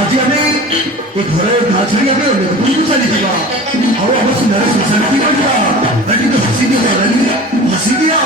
आज आम ए घर ना छाड़ी आम लोक चली जावा आम सुंदर सोसाइटी करवा हसी दिया हसी दिया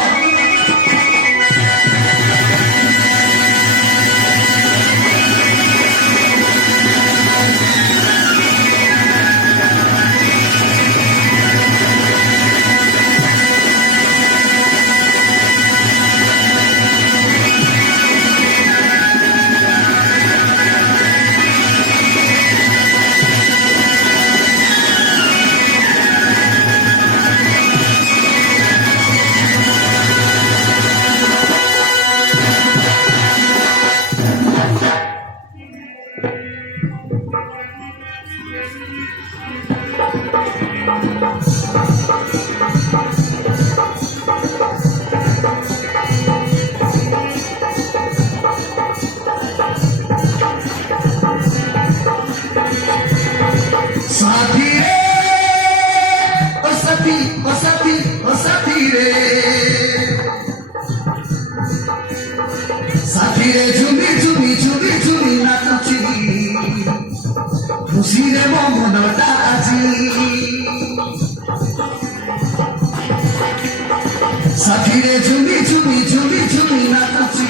साथी रे झुमी झुमी झुमी झुमी नाचुची खुशी रे मो मनटा আজি साथी रे झुमी झुमी झुमी झुमी नाचुची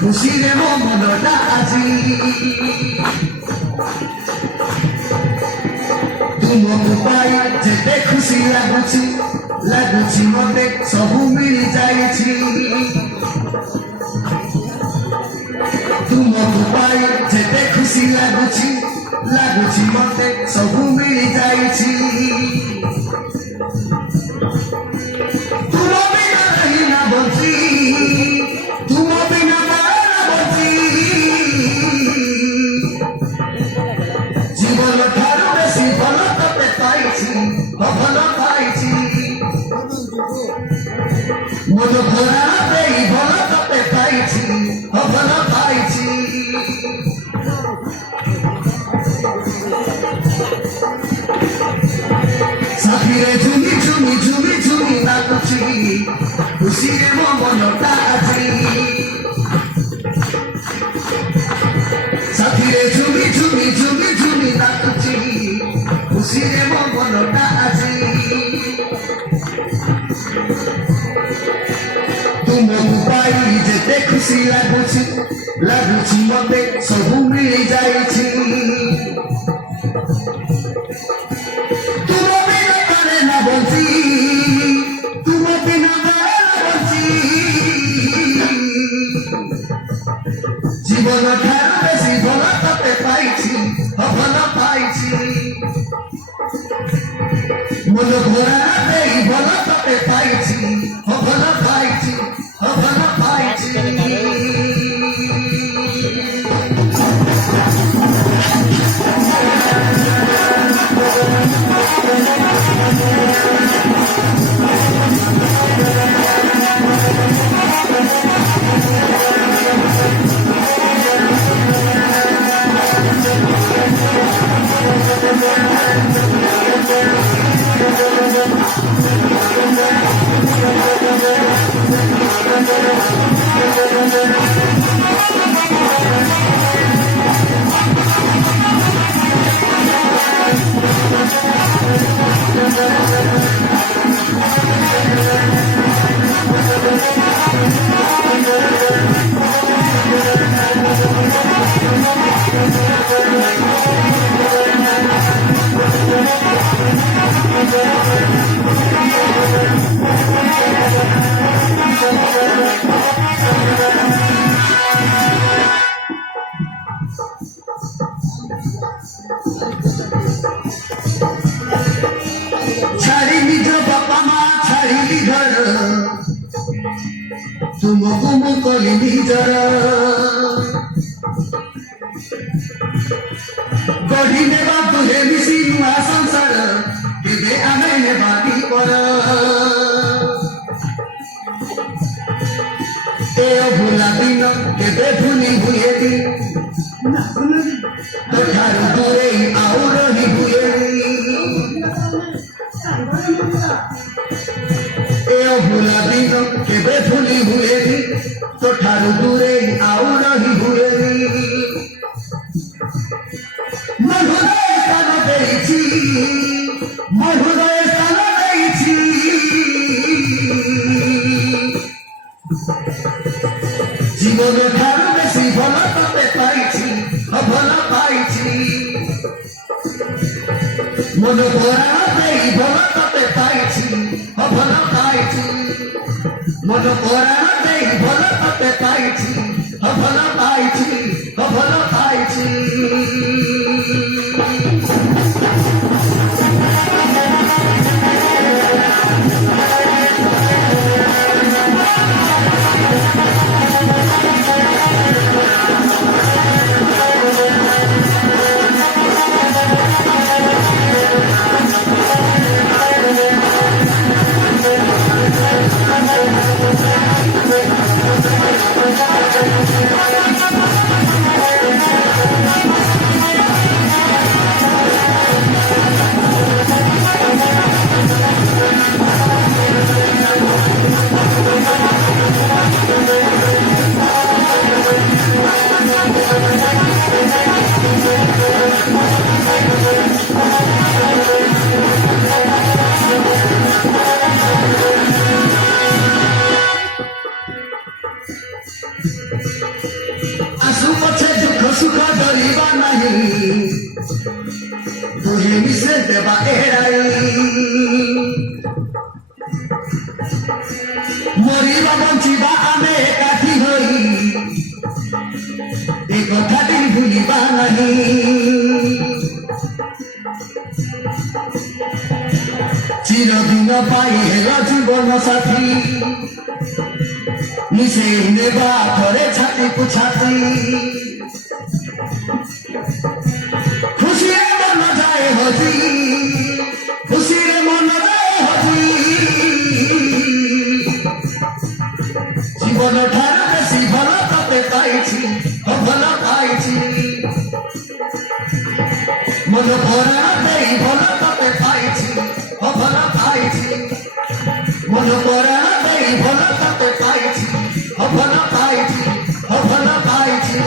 खुशी रे मो मनटा আজি तुमको पाई जेते खुशी लागुची मते सबु मिली जाइछि तुमको पाई जेते खुशी लागुची मते सबु मिली जाइछि तुम बिना रही ना बची तुम बिना ना बची जीवन ठारू बेसी भल तते पाइछि भल पाइछि मन भरा देई भल तते पाइछि भल पाइछि साथी रे झुमी झुमी झुमी झुमी नाचुची खुशी रे मो मनटा আজি साथी रे झुमी झुमी झुमी झुमी नाचुची खुशी रे मो मनटा আজি तुमको पाई जेते खुशी लागुची मते सबु मिली जाइछि तुम बिना करे ना बची तुम बिना करे ना बची जीवन ठारू बेसी भल तते पाइछि भल पाइछि मन भरा देई भल तते पाइछि भल पाइछि भल पाइछि छाड़ी निज बापा माँ छाड़ी घर तुमको मुकली निजर गढ़ी नेबा तुहे मिसी नुआ संसार केबे आमे नेबा पर ए भूला दिन केबे भूली हुए दी तोठार दूरे आउ रही हुए ए भूला दिन केबे भूली हुए दी तोठार दूरे आउ रही हुए জীবন ঠারু বেশি ভাল ততে পাইছি ভাল পাইছি মন ভরা দেই ভাল ততে পাইছি ভাল পাইছি মন ভরা দেই ভাল ততে পাইছি ভাল পাইছি ভাল পাইছি आसु पछे दुख सुख डरिबा नहीं तुहे मिसे देबा एराई मरिबा बंचिबा आमे एकाठी होई ए कथाटी भूलिबा नहीं चिरदिन पाई हेला जीवन साथी मिसे नेबा थरे छाती को छाती खुशी रे मन जाए हजी खुशी रे मन जाए हजी जीवन ठार बेसी भल तते पाइछि भल पाइछि मन भरा देई भल तते पाइछि भल पाइछि मन भरा देई भल तते पाइछि भल पाइछि भल पाइछि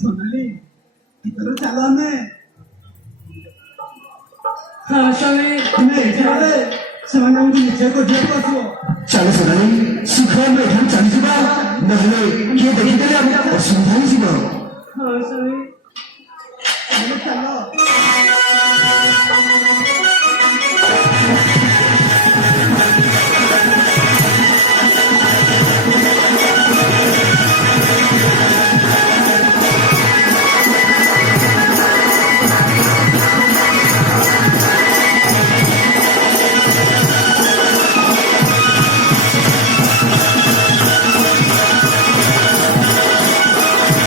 सोनाली इधर चला मैं हाँ स्वामी नहीं चले समाना मुझे नीचे को जेब को चलो सोनाली सुखा में हम चली ଯିବା ନହେଲେ କିଏ ଦେଖିଦେଲେ ଆମେ ଅସୁବିଧା ହେଇଯିବ हाँ स्वामी